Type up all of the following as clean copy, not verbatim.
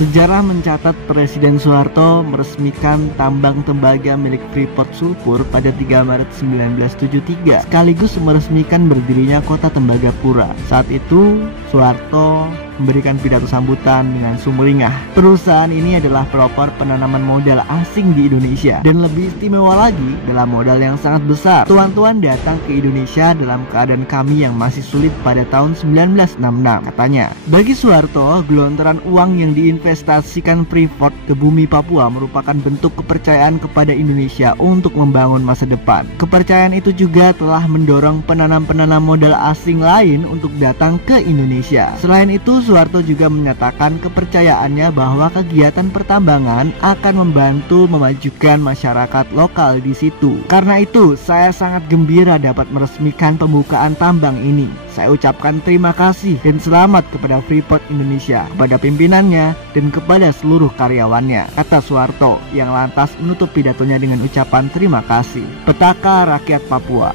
Sejarah mencatat Presiden Soeharto meresmikan tambang tembaga milik Freeport Sulfur pada 3 Maret 1973, sekaligus meresmikan berdirinya Kota Tembagapura. Saat itu, Soeharto memberikan pidato sambutan dengan sumringah. Perusahaan ini adalah pelopor penanaman modal asing di Indonesia, dan lebih istimewa lagi dalam modal yang sangat besar. Tuan-tuan datang ke Indonesia dalam keadaan kami yang masih sulit pada tahun 1966, katanya. Bagi Soeharto, gelontoran uang yang diinvestasikan Freeport ke bumi Papua merupakan bentuk kepercayaan kepada Indonesia untuk membangun masa depan. Kepercayaan itu juga telah mendorong penanam-penanam modal asing lain untuk datang ke Indonesia. Selain itu, Soeharto juga menyatakan kepercayaannya bahwa kegiatan pertambangan akan membantu memajukan masyarakat lokal di situ. Karena itu, saya sangat gembira dapat meresmikan pembukaan tambang ini. Saya ucapkan terima kasih dan selamat kepada Freeport Indonesia, kepada pimpinannya, dan kepada seluruh karyawannya, kata Soeharto yang lantas menutup pidatonya dengan ucapan terima kasih. Petaka rakyat Papua.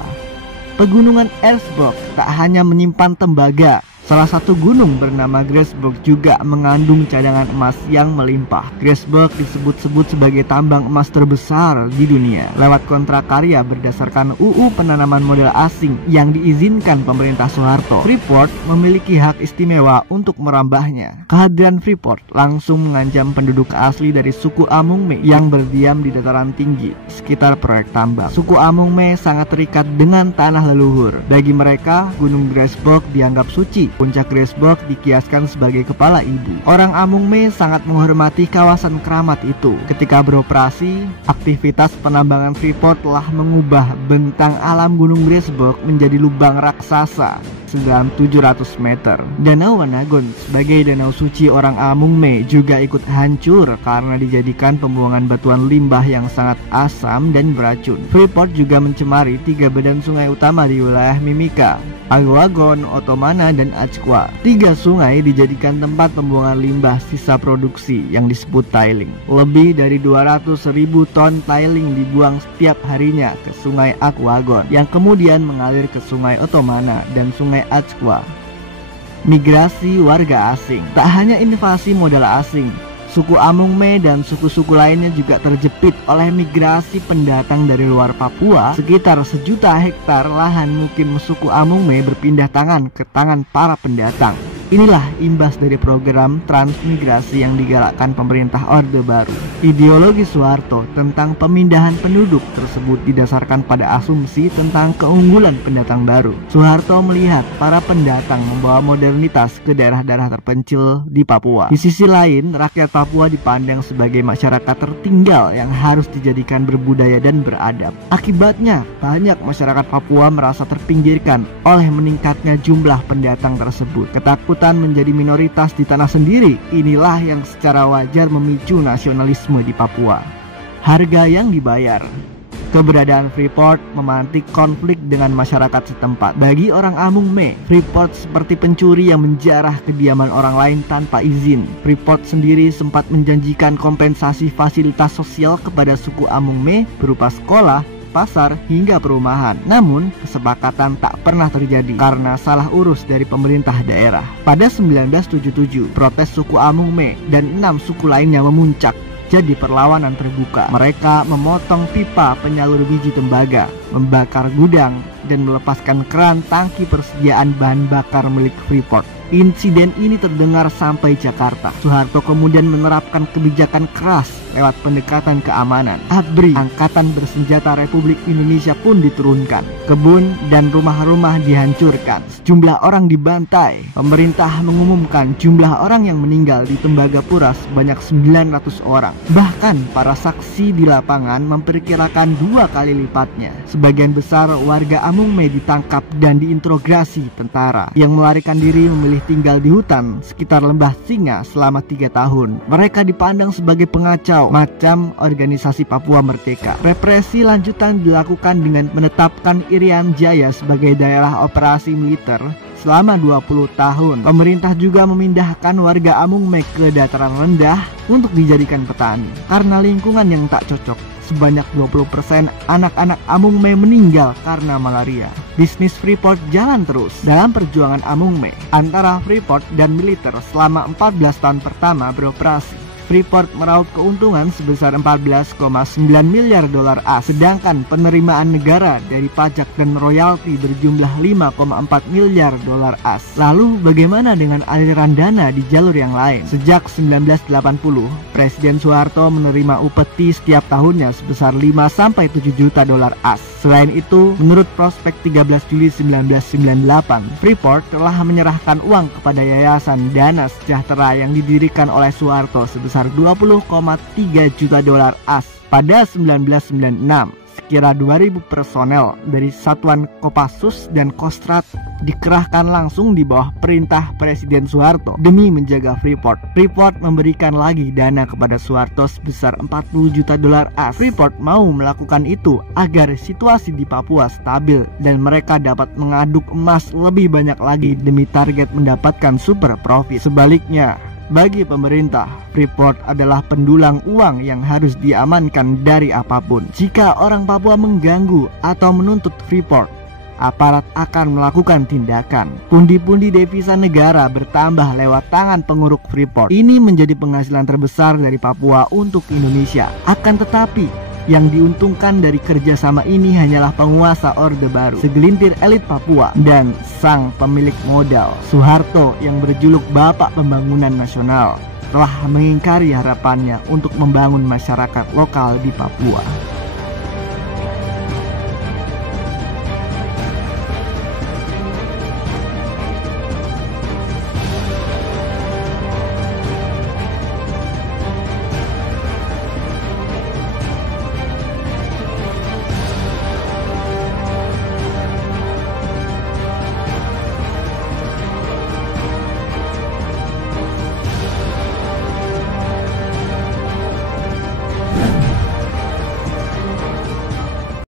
Pegunungan Erzberg tak hanya menyimpan tembaga. Salah satu gunung bernama Grasberg juga mengandung cadangan emas yang melimpah. Grasberg disebut-sebut sebagai tambang emas terbesar di dunia lewat kontrak karya berdasarkan UU penanaman modal asing yang diizinkan pemerintah Soeharto. Freeport memiliki hak istimewa untuk merambahnya. Kehadiran Freeport langsung mengancam penduduk asli dari suku Amungme yang berdiam di dataran tinggi sekitar proyek tambang. Suku Amungme sangat terikat dengan tanah leluhur. Bagi mereka, Gunung Grasberg dianggap suci. Puncak Grasberg dikiaskan sebagai kepala ibu. Orang Amungme sangat menghormati kawasan keramat itu. Ketika beroperasi, aktivitas penambangan Freeport telah mengubah bentang alam Gunung Grasberg menjadi lubang raksasa sedalam 700 meter. Danau Wanagon sebagai danau suci orang Amungme juga ikut hancur karena dijadikan pembuangan batuan limbah yang sangat asam dan beracun. Freeport juga mencemari 3 badan sungai utama di wilayah Mimika, Aguagon, Otomana, dan Achqua. 3 sungai dijadikan tempat pembuangan limbah sisa produksi yang disebut tiling. Lebih dari 200.000 ton tiling dibuang setiap harinya ke sungai Aguagon yang kemudian mengalir ke sungai Otomana dan sungai Achqua. Migrasi warga asing. Tak hanya invasi modal asing, suku Amungme dan suku-suku lainnya juga terjepit oleh migrasi pendatang dari luar Papua. Sekitar 1 juta hektar lahan mukim suku Amungme berpindah tangan ke tangan para pendatang. Inilah imbas dari program transmigrasi yang digalakkan pemerintah Orde Baru. Ideologi Soeharto tentang pemindahan penduduk tersebut didasarkan pada asumsi tentang keunggulan pendatang baru. Soeharto melihat para pendatang membawa modernitas ke daerah-daerah terpencil di Papua. Di sisi lain, rakyat Papua dipandang sebagai masyarakat tertinggal yang harus dijadikan berbudaya dan beradab. Akibatnya, banyak masyarakat Papua merasa terpinggirkan oleh meningkatnya jumlah pendatang tersebut. Ketakutan menjadi minoritas di tanah sendiri, inilah yang secara wajar memicu nasionalisme di Papua. Harga yang dibayar. Keberadaan Freeport memantik konflik dengan masyarakat setempat. Bagi orang Amungme, Freeport seperti pencuri yang menjarah kediaman orang lain tanpa izin. Freeport sendiri sempat menjanjikan kompensasi fasilitas sosial kepada suku Amungme berupa sekolah, pasar, hingga perumahan. Namun, kesepakatan tak pernah terjadi karena salah urus dari pemerintah daerah. Pada 1977, protes suku Amungme dan 6 suku lainnya memuncak jadi perlawanan terbuka. Mereka memotong pipa penyalur biji tembaga, membakar gudang, dan melepaskan keran tangki persediaan bahan bakar milik Freeport. Insiden ini terdengar sampai Jakarta. Soeharto kemudian menerapkan kebijakan keras lewat pendekatan keamanan. ABRI, Angkatan Bersenjata Republik Indonesia, pun diturunkan. Kebun dan rumah-rumah dihancurkan. Sejumlah orang dibantai. Pemerintah mengumumkan jumlah orang yang meninggal di Tembagapura sebanyak 900 orang. Bahkan para saksi di lapangan memperkirakan 2 kali lipatnya. Sebagian besar warga Amungme ditangkap dan diinterogasi tentara yang melarikan diri memilih tinggal di hutan sekitar Lembah Singa selama 3 tahun. Mereka dipandang sebagai pengacau, macam organisasi Papua Merdeka. Represi lanjutan dilakukan dengan menetapkan Irian Jaya sebagai daerah operasi militer selama 20 tahun. Pemerintah juga memindahkan warga Amungme ke dataran rendah untuk dijadikan petani. Karena lingkungan yang tak cocok, sebanyak 20% anak-anak Amungme meninggal karena malaria. Bisnis Freeport jalan terus dalam perjuangan Amungme antara Freeport dan militer selama 14 tahun pertama beroperasi. Freeport meraup keuntungan sebesar 14,9 miliar dolar AS, sedangkan penerimaan negara dari pajak dan royalti berjumlah 5,4 miliar dolar AS. Lalu bagaimana dengan aliran dana di jalur yang lain? Sejak 1980, Presiden Soeharto menerima upeti setiap tahunnya sebesar 5-7 juta dolar AS. Selain itu, menurut prospek 13 Juli 1998, Freeport telah menyerahkan uang kepada Yayasan Dana Sejahtera yang didirikan oleh Soeharto sebesar 20,3 juta dolar AS. Pada 1996, sekira 2.000 personel dari Satuan Kopassus dan Kostrad dikerahkan langsung di bawah perintah Presiden Soeharto demi menjaga Freeport. Freeport memberikan lagi dana kepada Soeharto sebesar 40 juta dolar AS. Freeport mau melakukan itu agar situasi di Papua stabil dan mereka dapat mengaduk emas lebih banyak lagi demi target mendapatkan super profit. Sebaliknya, bagi pemerintah, Freeport adalah pendulang uang yang harus diamankan dari apapun. Jika orang Papua mengganggu atau menuntut Freeport, aparat akan melakukan tindakan. Pundi-pundi devisa negara bertambah lewat tangan penguruk Freeport. Ini menjadi penghasilan terbesar dari Papua untuk Indonesia. Akan tetapi, yang diuntungkan dari kerjasama ini hanyalah penguasa Orde Baru, segelintir elit Papua, dan sang pemilik modal, Soeharto yang berjuluk Bapak Pembangunan Nasional, telah mengingkari harapannya untuk membangun masyarakat lokal di Papua.